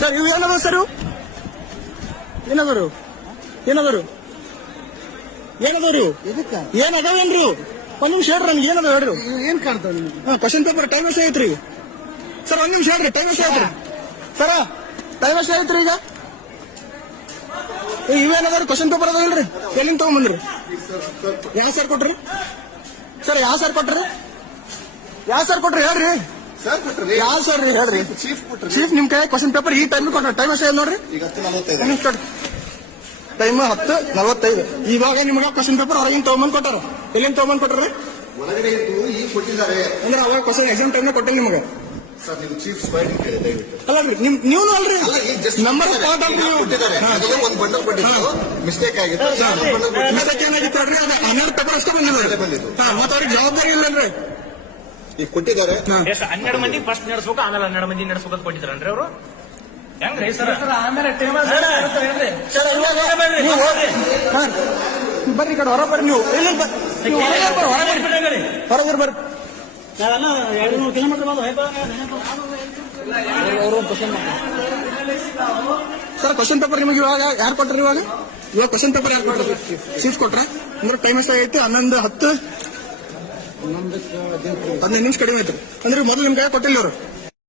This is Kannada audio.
ಸರ್ ಇವು ಏನದ ಸರ್ ಏನದರು ಏನದರು ಏನದವ್ರು ಏನದಾವೇನ್ರಿ ಒಂದ್ ನಿಮಿಷ ಹೇಳ್ರಿ ನಮ್ಗೆ ಏನದ ಹೇಳ್ರಿ ಏನ್ ಕಾಣ್ತಾವ ನಿಮ್ಗೆ ಕ್ವಶನ್ ಪೇಪರ್ ಟೈಮ್ ಎಷ್ಟ ಐತ್ರಿ ಸರ್ ಒಂದ್ ನಿಮಿಷ ಹೇಳ್ರಿ ಟೈಮ್ ಎಷ್ಟ ಐತ್ರಿ ಸರ ಟೈಮ್ ಎಷ್ಟ ಐತ್ರಿ ಈಗ ಇವೇನದಾವ್ರಿ ಕ್ವಶನ್ ಪೇಪರ್ ಅದ ಇಲ್ರಿ ಎಲ್ಲಿಂದ ತಗೊಂಬಂದ್ರಿ ಯಾವ ಸರ್ ಕೊಟ್ರಿ ಸರ್ ಯಾವ ಸರ್ ಕೊಟ್ರಿ ಯಾವ ಸರ್ ಕೊಟ್ರಿ ಹೇಳ್ರಿ ಯಾವ ಸರ್ ರೀ ಹೇಳ್ರಿ ಚೀಫ್ ನಿಮ್ ಕೈ ಕ್ವಶನ್ ಪೇಪರ್ ಈ ಟೈಮ್ ಕೊಟ್ರ ಟೈಮ್ ಎಷ್ಟ ನೋಡ್ರಿ ಟೈಮ್ 10:45 ಇವಾಗ ನಿಮ್ಗ ಕ್ವಶನ್ ಪೇಪರ್ ಹೊರಗಿನ ತಗೊಂಬಂದ್ ಕೊಟ್ಟಾರ ಎಲ್ಲಿಂದ ತಗೊಂಬಂದ್ ಕೊಟ್ಟಾರ ಒಳಗಡೆ ಈಗ ಕೊಟ್ಟಿದ್ದಾರೆ ಅಂದ್ರೆ ಅವಾಗ ಕ್ವಶನ್ ಎಕ್ಸಾಮ್ ಟೈಮ್ ಕೊಟ್ಟಿಲ್ಲ ನಿಮ್ಗೆ ಸರ್ ನೀವು ಚೀಫ್ ದಯವಿಟ್ಟು ಅಲ್ರಿ ನೀವು ಅಲ್ರಿ ನಂಬರ್ ಒಂದು ಬಂಡಲ್ ಕೊಟ್ಟಿದ್ದು ಮಿಸ್ಟೇಕ್ ಆಗಿತ್ತು ಮಿಸ್ಟೇಕ್ ಏನಾಗಿತ್ತು ನೋಡ್ರಿ ಅದು 12 ಪೇಪರ್ ಅಷ್ಟೇ ಬಂದಿದ್ದು ಮತ್ತೆ ಅವ್ರಿಗೆ ಜವಾಬ್ದಾರಿ ಇಲ್ಲಲ್ರಿ ಈಗ ಕೊಟ್ಟಿದ್ದಾರೆ 12 ಮಂದಿ ಫಸ್ಟ್ ನಡೆಸ್ಬೇಕು ಆಮೇಲೆ 12 ಮಂದಿ ನಡೆಸ್ಬೇಕು ಕೊಟ್ಟಿದ್ರನ್ರಿ ಅವರು ಹೆಂಗ್ರಿ ಸರ್ ಆಮೇಲೆ ಬರ್ರಿ ಈ ಕಡೆ ಹೊರ ಬರ್ರಿ ನೀವು ಹೊರಗೆ ಬರ್ರಿ ನಾವೆಲ್ಲ 200 ಕಿಲೋಮೀಟರ್ ಸರ್ ಕ್ವಶನ್ ಪೇಪರ್ ನಿಮಗೆ ಇವಾಗ ಯಾರು ಕೊಟ್ರಿ ಇವಾಗ ಕ್ವಶನ್ ಪೇಪರ್ ಯಾರು ಕೊಟ್ರಿ ಚೀಫ್ ಕೊಟ್ರ ಅಂದ್ರೆ ಟೈಮ್ ಎಷ್ಟಾಗೈತಿ 11:10 15 ನಿಮಿಷ ಕಡಿಮೆ ಐತ್ರಿ ಅಂದ್ರೆ ಮೊದಲು ನಿಮ್ಗೆ ಕೊಟ್ಟಿಲ್ಲ ಅವರು